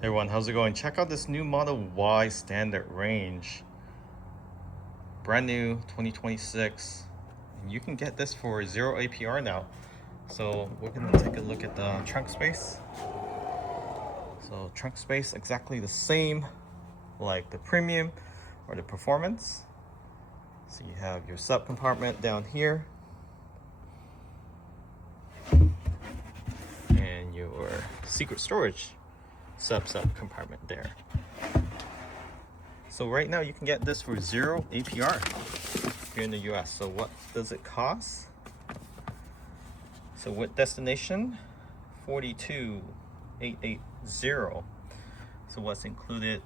Hey everyone, how's it going? Check out this new Model Y standard range. Brand new 2026. And you can get this for 0 APR now. So we're gonna take a look at the trunk space. So trunk space exactly the same like the premium or the performance. So you have your sub compartment down here. And your secret storage sub compartment there. So right now you can get this for 0 APR here in the US. So what does it cost? So with destination 42,880. So what's included?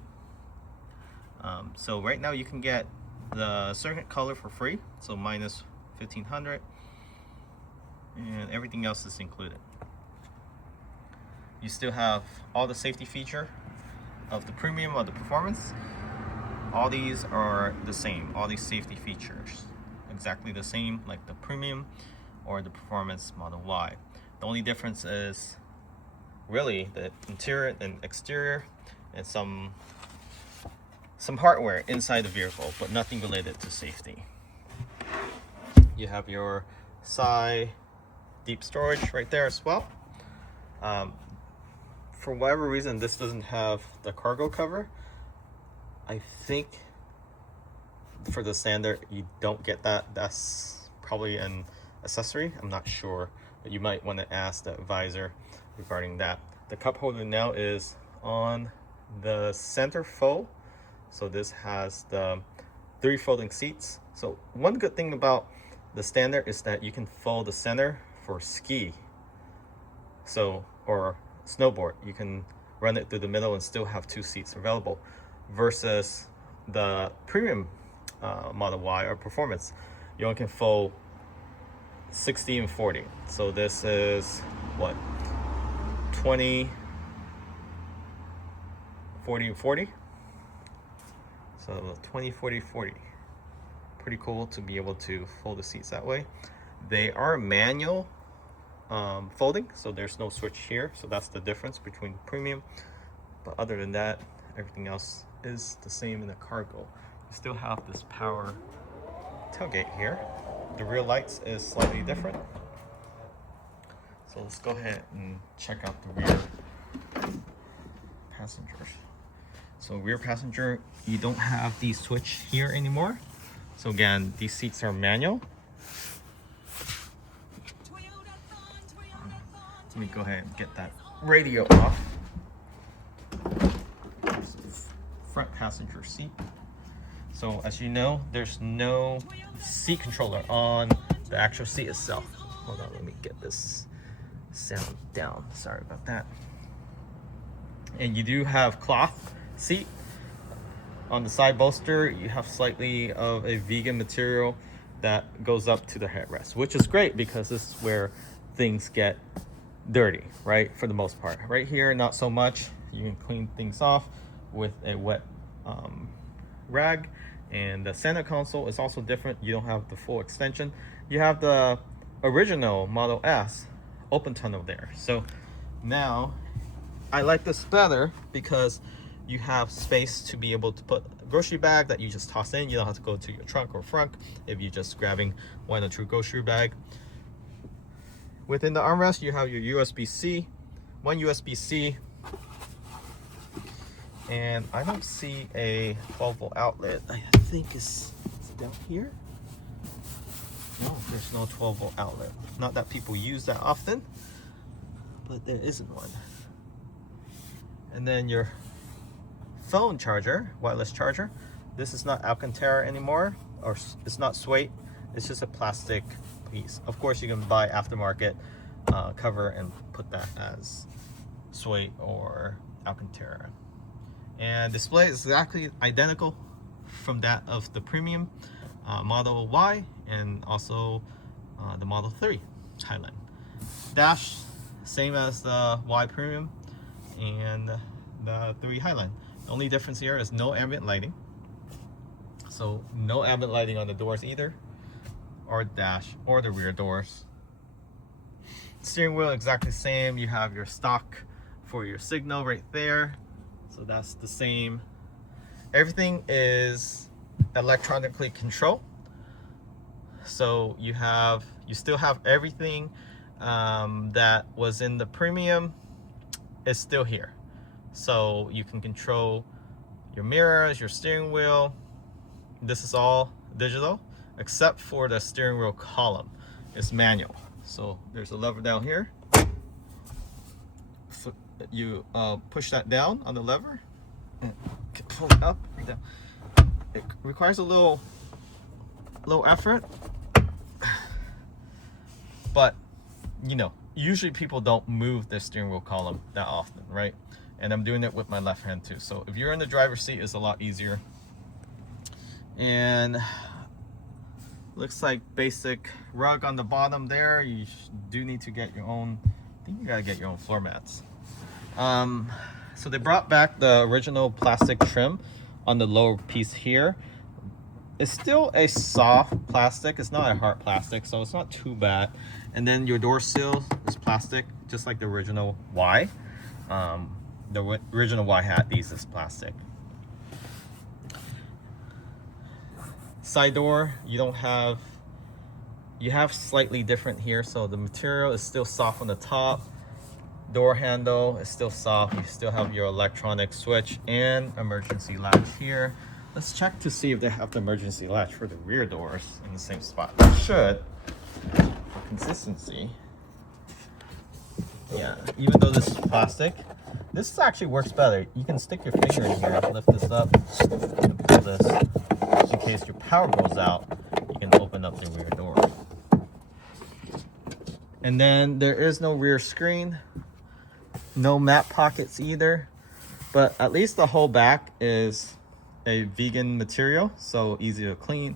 So right now you can get the circuit color for free, so minus 1,500, and everything else is included. You still have all the safety feature of the premium or the performance. All these are the same, all these safety features exactly the same like the premium or the performance Model Y. The only difference is really the interior and exterior and some hardware inside the vehicle, but nothing related to safety. You have your side deep storage right there as well. For whatever reason this doesn't have the cargo cover. I think for the standard you don't get that. That's probably an accessory, I'm not sure, but you might want to ask the advisor regarding that. The cup holder now is on the center fold, so this has the 3 folding seats. So one good thing about the standard is that you can fold the center for ski, so or snowboard. You can run it through the middle and still have 2 seats available, versus the premium Model Y or performance, you only can fold 60 and 40. So this is what, 20, 40 and 40. So 20, 40, 40. Pretty cool to be able to fold the seats that way. They are manual folding, so there's no switch here. So that's the difference between the premium. But other than that, everything else is the same in the cargo. You still have this power tailgate here. The rear lights is slightly different. So let's go ahead and check out the rear passengers. So rear passenger, you don't have the switch here anymore. So again, these seats are manual. Let me go ahead and get that radio off. Front passenger seat. So as you know, there's no seat controller on the actual seat itself. Hold on, let me get this sound down. Sorry about that. And you do have cloth seat. On the side bolster, you have slightly of a vegan material that goes up to the headrest, which is great because this is where things get dirty, right? For the most part. Right here, not so much. You can clean things off with a wet rag. And the center console is also different. You don't have the full extension. You have the original Model S open tunnel there. So now I like this better because you have space to be able to put a grocery bag that you just toss in. You don't have to go to your trunk or front if you're just grabbing one or two grocery bag. Within the armrest, you have your USB-C, one USB-C, and I don't see a 12-volt outlet. I think it's down here. No, there's no 12-volt outlet. Not that people use that often, but there isn't one. And then your phone charger, wireless charger. This is not Alcantara anymore, or it's not suede. It's just a plastic piece. Of course, you can buy aftermarket cover and put that as suede or Alcantara. And display is exactly identical from that of the premium Model Y and also the Model 3 Highland. Dash, same as the Y Premium and the 3 Highland. The only difference here is no ambient lighting. So no ambient lighting on the doors either, or dash, or the rear doors. Steering wheel exactly the same. You have your stock for your signal right there. So that's the same. Everything is electronically controlled. So you still have everything that was in the premium is still here. So you can control your mirrors, your steering wheel. This is all digital except for the steering wheel column. It's manual. So there's a lever down here. So you push that down on the lever and pull it up and down. It requires a little effort, but you know, usually people don't move their steering wheel column that often, right? And I'm doing it with my left hand too. So if you're in the driver's seat, it's a lot easier. And looks like basic rug on the bottom there. You do need to get your own, I think you gotta get your own floor mats. So they brought back the original plastic trim on the lower piece here. It's still a soft plastic. It's not a hard plastic, so it's not too bad. And then your door sill is plastic, just like the original Y. The original Y had these as plastic. Side door, you have slightly different here. So the material is still soft on the top. Door handle is still soft. You still have your electronic switch and emergency latch here. Let's check to see if they have the emergency latch for the rear doors in the same spot. They should, for consistency. Yeah, even though this is plastic, this actually works better. You can stick your finger in here, lift this up, and pull this. Just in case your power goes out, you can open up the rear door. And then there is no rear screen, no mat pockets either, but at least the whole back is a vegan material, so easy to clean.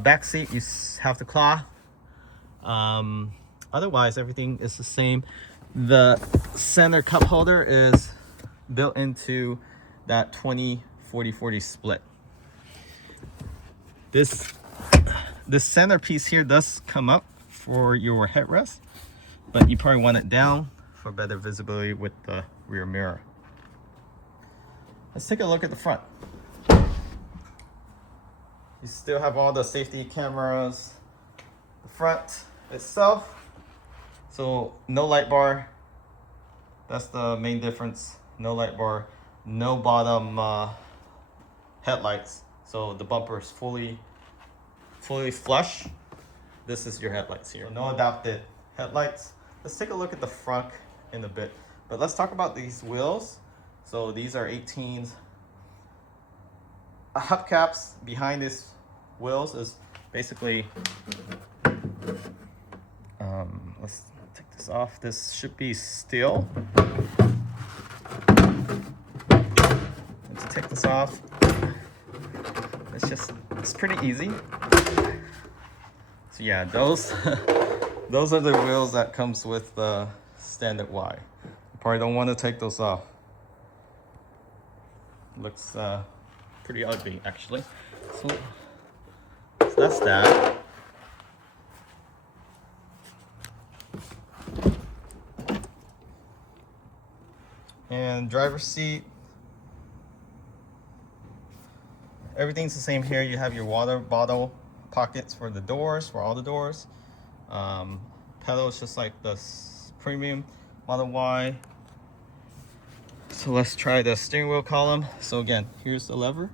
Back seat, you have the cloth. Otherwise, everything is the same. The center cup holder is built into that 20-40-40 split. This center piece here does come up for your headrest, but you probably want it down for better visibility with the rear mirror. Let's take a look at the front. You still have all the safety cameras. The front itself, so no light bar. That's the main difference. No light bar, no bottom headlights. So the bumper is fully flush. This is your headlights here. No adapted headlights. Let's take a look at the front in a bit. But let's talk about these wheels. So these are 18s. Hubcaps behind these wheels is basically, let's take this off. This should be steel. Let's take this off. It's pretty easy. So yeah, those those are the wheels that comes with the standard Y. You probably don't want to take those off. Looks pretty ugly actually. So that's that. And driver's seat. Everything's the same here. You have your water bottle pockets for the doors, for all the doors. Pedals just like the premium Model Y. So let's try the steering wheel column. So again, here's the lever.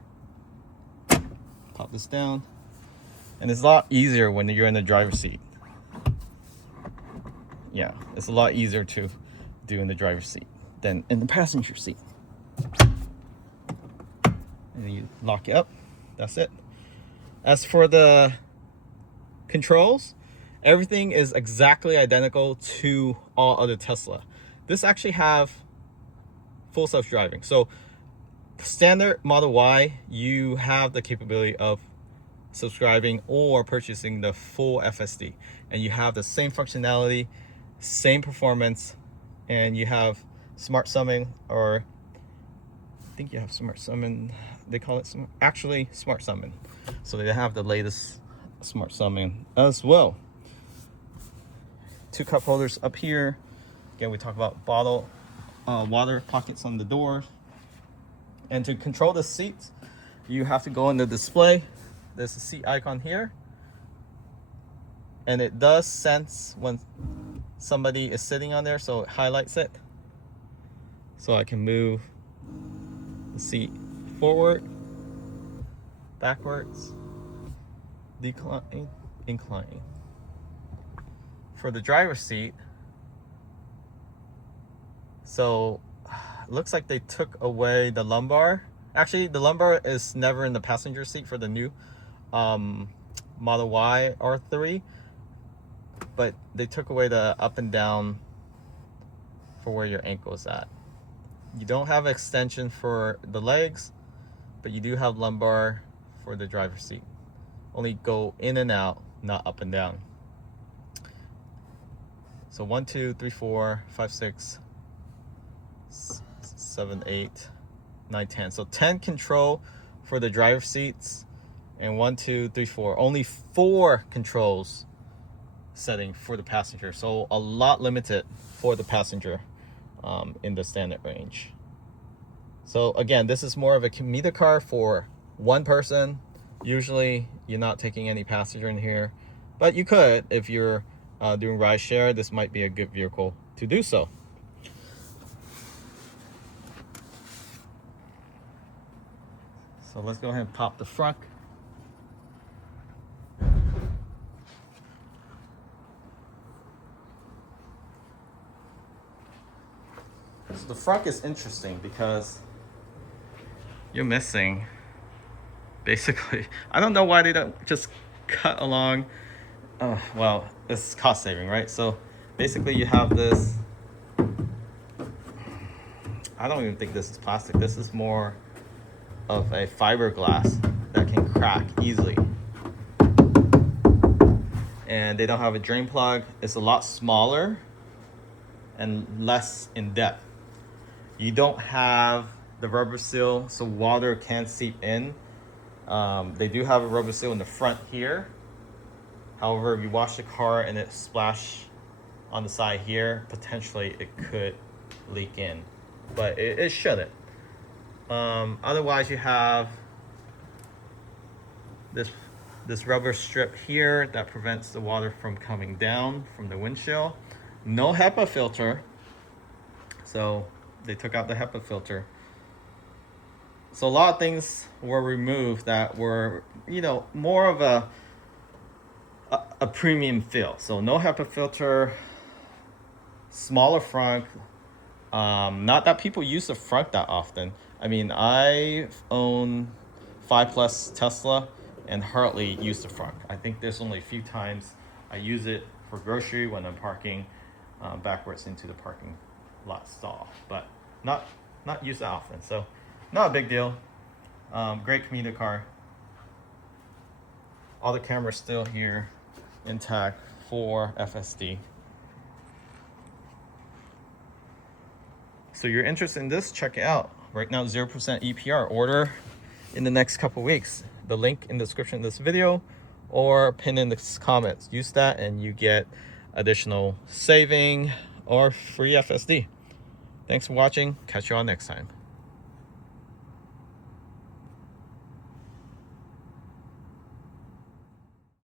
Pop this down. And it's a lot easier when you're in the driver's seat. Yeah, it's a lot easier to do in the driver's seat than in the passenger seat. And you lock it up. That's it. As for the controls, everything is exactly identical to all other Tesla. This actually have full self-driving. So standard Model Y, you have the capability of subscribing or purchasing the full FSD, and you have the same functionality, same performance, and you have smart summon, or I think you have smart summon. They call it smart summon. So they have the latest smart summon as well. 2 cup holders up here. Again, we talk about bottle water pockets on the door. And to control the seats, you have to go in the display. There's a seat icon here. And it does sense when somebody is sitting on there, so it highlights it. So I can move the seat forward, backwards, declining, inclining. For the driver's seat, so it looks like they took away the lumbar. Actually, the lumbar is never in the passenger seat for the new Model Y R3, but they took away the up and down for where your ankle is at. You don't have extension for the legs, but you do have lumbar for the driver's seat. Only go in and out, not up and down. So 1, 2, 3, 4, 5, 6, 7, 8, 9, 10. So 10 control for the driver's seats, and 1, 2, 3, 4. Only 4 controls setting for the passenger. So a lot limited for the passenger in the standard range. So again, this is more of a commuter car for one person. Usually you're not taking any passenger in here, but you could if you're doing ride share. This might be a good vehicle to do so. So let's go ahead and pop the front. So the front is interesting because you're missing, basically, I don't know why they don't just cut along. Well, it's cost saving, right? So basically you have this, I don't even think this is plastic. This is more of a fiberglass that can crack easily. And they don't have a drain plug. It's a lot smaller and less in depth. You don't have the rubber seal, so water can't seep in. They do have a rubber seal in the front here. However, if you wash the car and it splash on the side here, potentially it could leak in, but it shouldn't. Otherwise, you have this rubber strip here that prevents the water from coming down from the windshield. No HEPA filter, so they took out the HEPA filter. So a lot of things were removed that were, you know, more of a premium feel. So no HEPA filter, smaller front. Not that people use the front that often. I mean, I own 5+ Tesla and hardly use the front. I think there's only a few times I use it for grocery when I'm parking backwards into the parking lot stall, but not used that often. So not a big deal. Great commuter car. All the cameras still here intact for FSD. So you're interested in this, check it out. Right now 0% APR. Order in the next couple weeks. The link in the description of this video or pin in the comments. Use that and you get additional saving or free FSD. Thanks for watching. Catch you all next time.